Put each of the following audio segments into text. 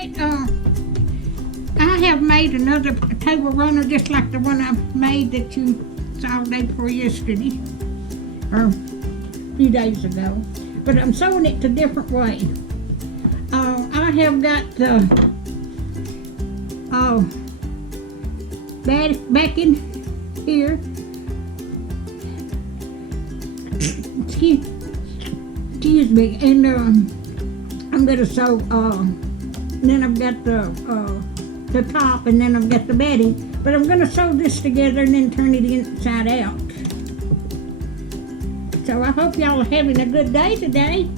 right, I have made another table runner just like the one I made that you saw day before yesterday, or a few days ago, but I'm sewing it the different way. I have got the back in here. Excuse me, and I'm gonna sew. Then I've got the top, and then I've got the bedding. But I'm gonna sew this together and then turn it inside out. So I hope y'all are having a good day today.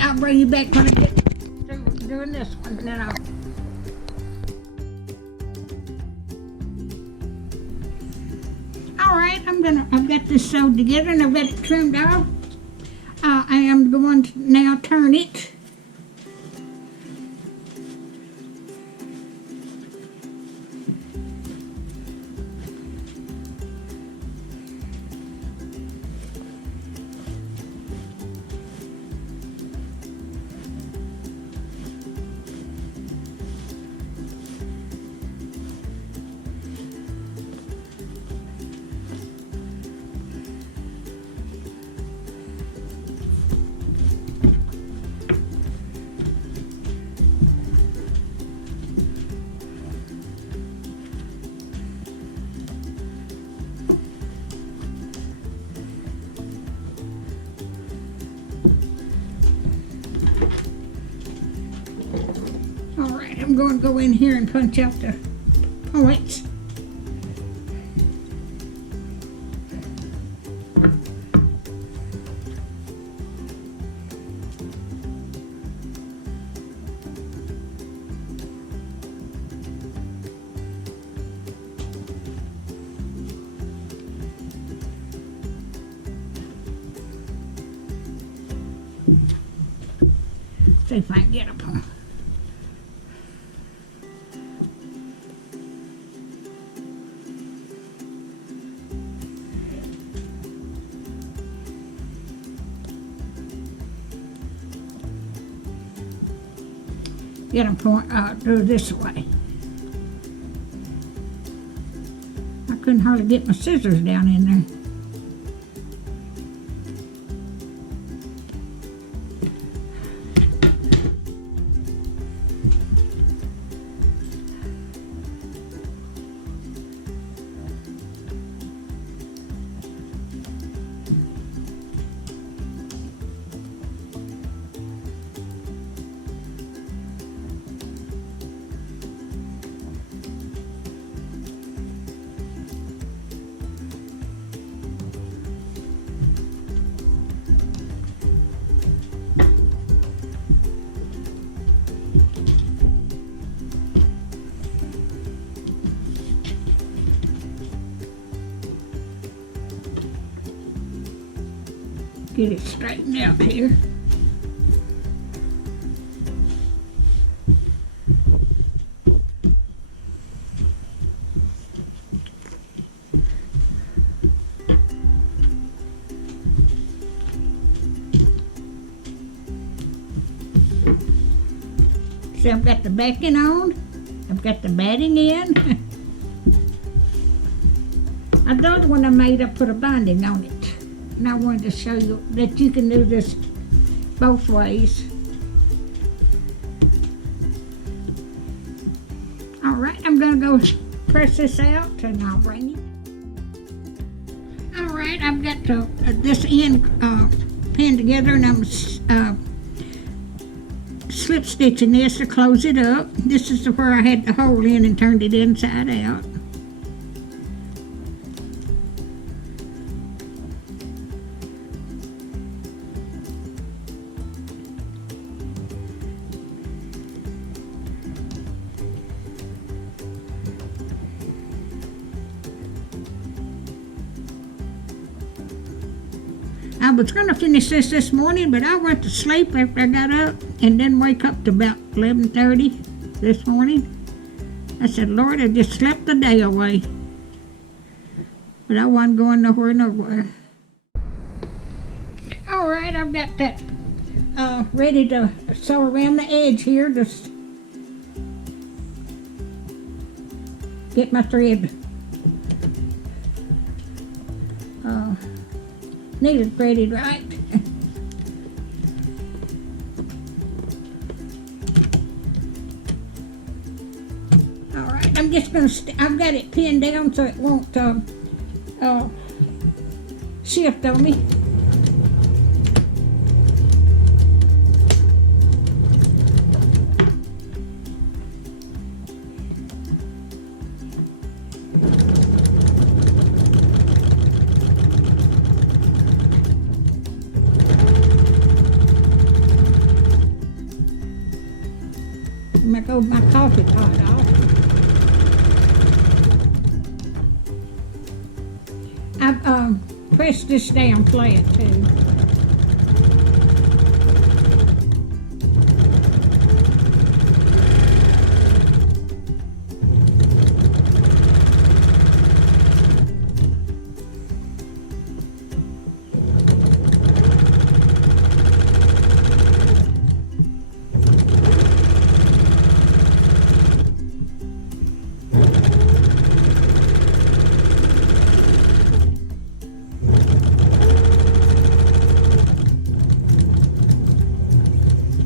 I'll bring you back when I get through doing this one, and then All right, I've got this sewed together and I've got it trimmed off. I am going to now turn it. I'm going to go in here and punch out the points. See if I can get up on. Get them through this way. I couldn't hardly get my scissors down in there. Get it straightened out here. So I've got the backing on, I've got the batting in. I thought when I made, I put a binding on it. And I wanted to show you that you can do this both ways. All right, I'm gonna go press this out and I'll bring you. All right, I've got this end pinned together, and I'm slip stitching this to close it up. This is where I had the hole in and turned it inside out. I was going to finish this morning, but I went to sleep after I got up and didn't wake up till about 11:30 this morning. I said, Lord, I just slept the day away. But I wasn't going nowhere. All right, I've got that ready to sew around the edge here. Just get my thread needed threaded right. All right, I'm just gonna. I've got it pinned down so it won't shift on me. I'm gonna go with my coffee pot off. I've pressed this down flat too.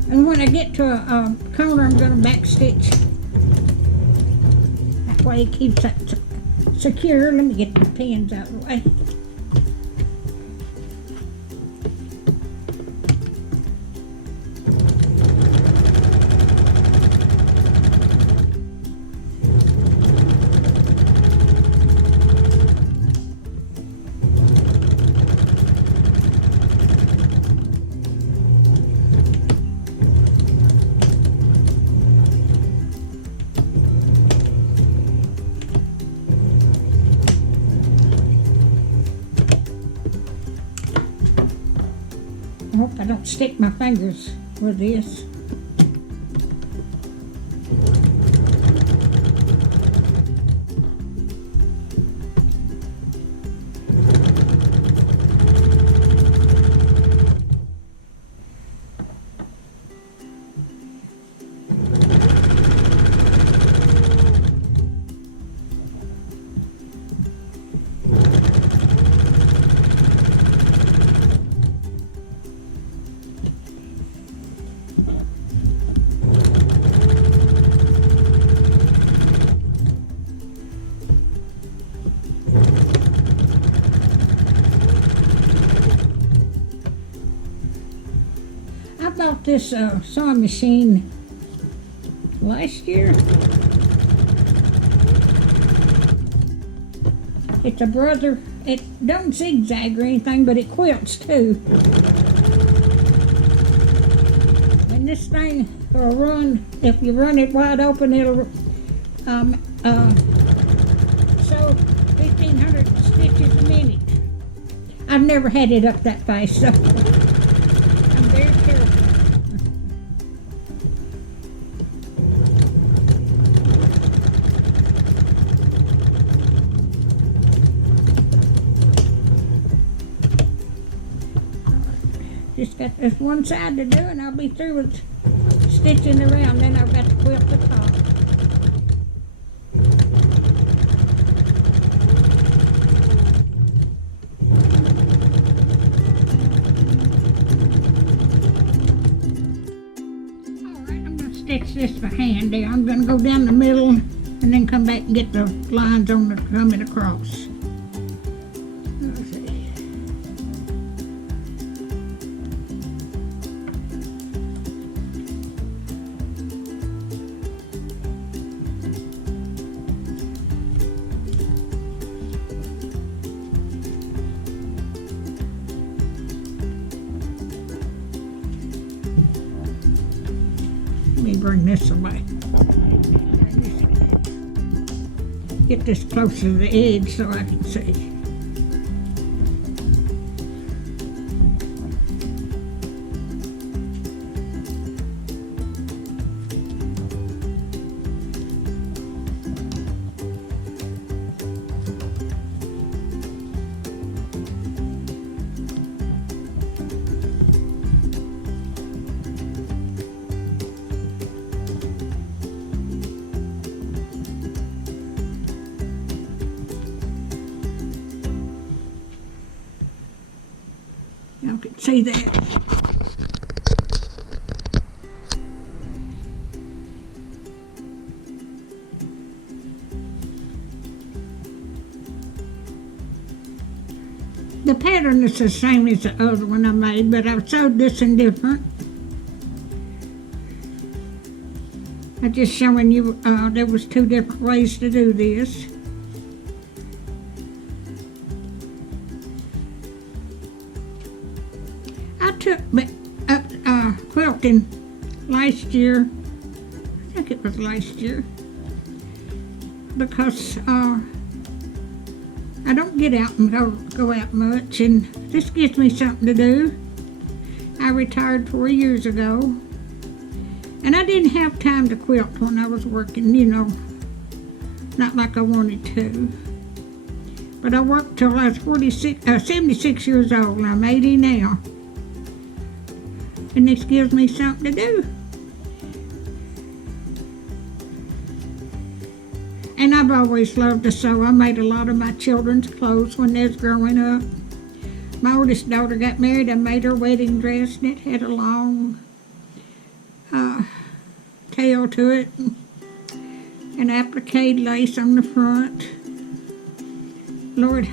And when I get to a corner, I'm going to back stitch. That way it keeps it secure. Let me get the pins out of the way. I hope I don't stick my fingers with this. I bought this sewing machine last year. It's a Brother. It don't zigzag or anything, but it quilts too. And this thing will run, if you run it wide open, it'll sew 1,500 stitches a minute. I I've never had it up that fast, so I'm very careful. Just got this one side to do, and I'll be through with stitching around. Then I've got to quilt the top. Stitch this by hand there. I'm going to go down the middle and then come back and get the lines on the coming across. Let's see. Let me bring this away. Get this closer to the edge so I can see. Y'all can see that. The pattern is the same as the other one I made, but I've sewed this in different. I'm just showing you there was 2 different ways to do this. I took up quilting last year. I think it was last year, because I don't get out and go out much, and this gives me something to do. I retired 4 years ago, and I didn't have time to quilt when I was working, you know, not like I wanted to. But I worked till I was 76 years old, and I'm 80 now. And this gives me something to do. And I've always loved to sew. I made a lot of my children's clothes when they was growing up. My oldest daughter got married. I made her wedding dress, and it had a long tail to it, and applique lace on the front. Lord,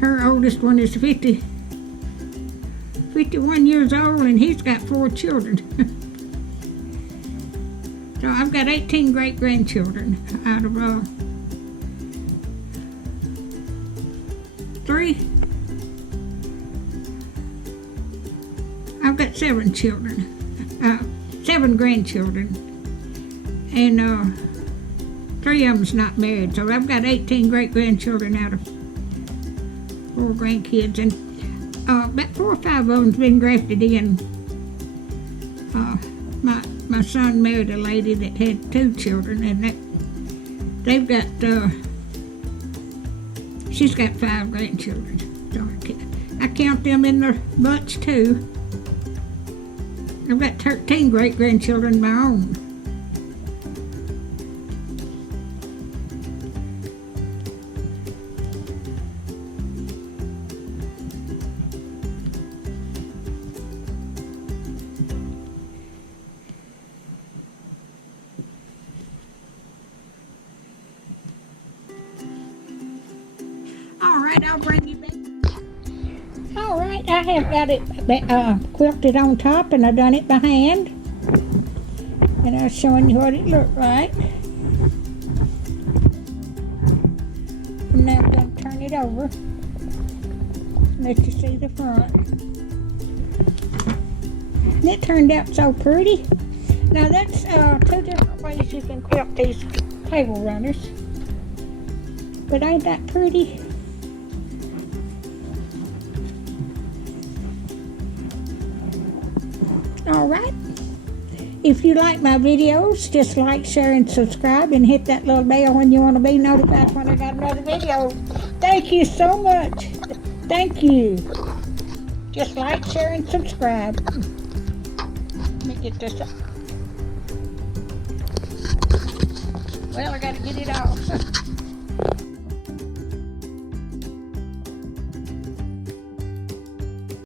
her oldest one is 51 years old, and he's got 4 children. So I've got 18 great-grandchildren out of 3. I've got 7 children, 7 grandchildren, and 3 of them's not married. So I've got 18 great-grandchildren out of 4 grandkids, and about 4 or 5 of them's been grafted in. My son married a lady that had 2 children, and they've got she's got 5 grandchildren. So I count them in the bunch too. I've got 13 great-grandchildren of my own. Alright, I'll bring you back. Alright, I have got it quilted on top, and I've done it by hand. And I was showing you what it looked like. And now I'm going to turn it over. Let you see the front. And it turned out so pretty. Now that's 2 different ways you can quilt these table runners. But ain't that pretty? If you like my videos, just like, share, and subscribe, and hit that little bell when you want to be notified when I got another video. Thank you so much. Thank you. Just like, share, and subscribe. Let me get this up. Well, I got to get it off.